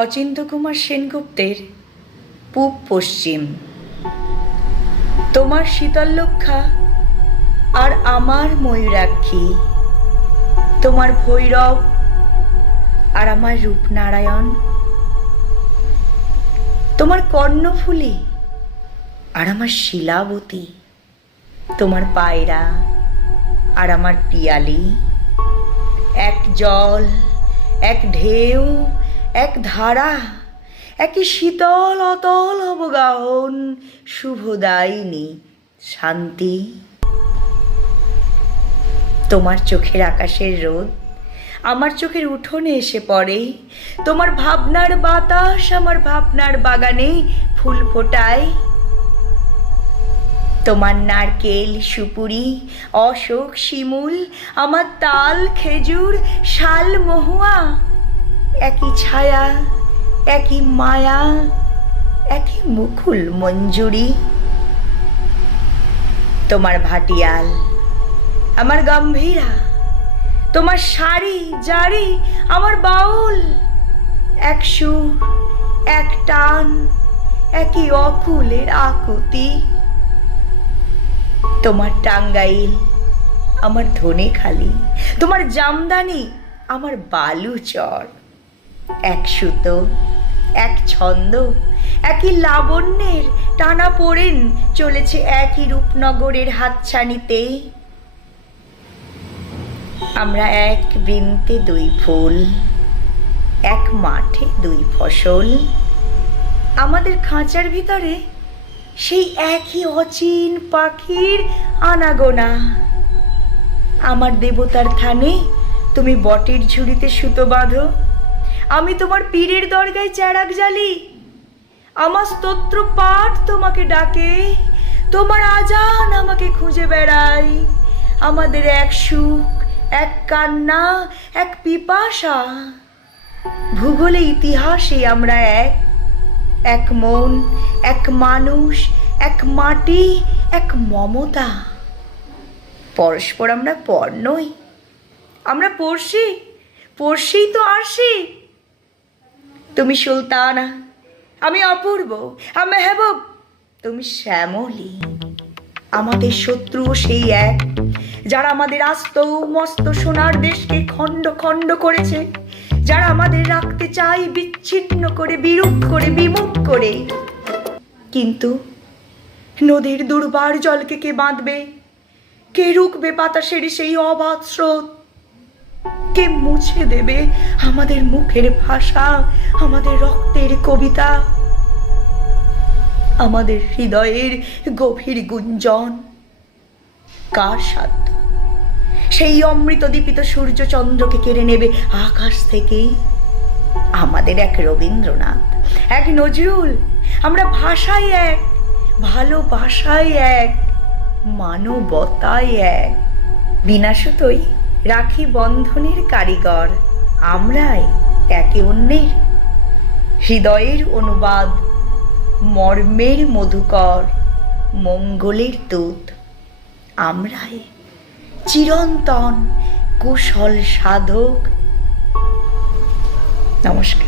অচিন্ত্যকুমার সেনগুপ্তের পূব পশ্চিম। তোমার শীতললক্ষা আর আমার ময়ূরাক্ষী, তোমার ভৈরব আর আমার রূপনারায়ণ, তোমার কর্ণফুলী আর আমার শিলাবতী, তোমার পায়রা আর আমার পিয়ালি, এক জল, এক ঢেউ, এক ধারা, একই শীতল অতল অবগাহন, শুভদায়িনী শান্তি। তোমার চোখের আকাশের রোদ আমার চোখের উঠোনে এসে পড়ে, তোমার ভাবনার বাতাস আমার ভাবনার বাগানে ফুল ফোটায়। তোমার নারকেল, সুপুরি, অশোক, শিমুল, আমার তাল, খেজুর, শাল, মহুয়া, একই ছায়া, একই মায়া, একই মুকুল মঞ্জুরি। তোমার ভাটিয়াল আমার গম্ভীরা, তোমার শাড়ি জারি আমার বাউল, এক সুর, এক টান, একই অকুলের আকুতি। তোমার টাঙ্গাইল আমার ধনেখালি, তোমার জামদানি আমার বালুচর, এক সুতো, এক ছন্দ, একই লাবণ্যের টানা পড়েন চলেছে একই রূপনগরের হাতছানিতে। আমরা এক বৃন্তে দুই ফুল, এক মাঠে দুই ফসল, আমাদের খাঁচার ভিতরে সেই একই অচিন পাখির আনাগোনা। আমার দেবতার থানে তুমি বটের ঝুড়িতে সুতো বাঁধো, আমি তোমার পীরের দরগায় চেরাগ জ্বালি, আমার স্তোত্র পাঠ তোমাকে ডাকে, তোমার আজান আমাকে খুঁজে বেড়াই। আমাদের এক সুখ, এক কান্না, এক পিপাসা, ভূগোলে ইতিহাসে আমরা এক, এক মন, এক মানুষ, এক মাটি, এক মমতা। পরস্পর আমরা পর নই, আমরা পড়শি, পড়শিই তো আসি। তুমি সুলতানা, আমি অপূর্ব, আমি মেহবুব, তুমি শ্যামলী। আমাদের শত্রু সেই এক, যারা আমাদের আস্ত মস্ত সোনার দেশকে খণ্ড খণ্ড করেছে, যারা আমাদের রাখতে চাই বিচ্ছিন্ন করে, বিরূপ করে, বিমুখ করে। কিন্তু নদীর দুর্বার জলকে কে বাঁধবে? কে রুখবে বাতাসের সেই অবাধ স্রোত? কে মুছে দেবে আমাদের মুখের ভাষা, আমাদের রক্তের কবিতা, আমাদের হৃদয়ের গভীর গুঞ্জন? কার সাধ্য সেই অমৃত দীপিত সূর্য চন্দ্রকে কেড়ে নেবে আকাশ থেকে? আমাদের এক রবীন্দ্রনাথ, এক নজরুল, আমরা ভাষায় এক, ভালোবাসায় এক, মানবতায় এক। বিনা সুতোই রাখি বন্ধনের কারিগর, আমরাই একে অন্যের হৃদয়ের অনুবাদ, মর্মের মধুকর, মঙ্গলের দূত। আমরাই চিরন্তন কুশল সাধক। নমস্কার।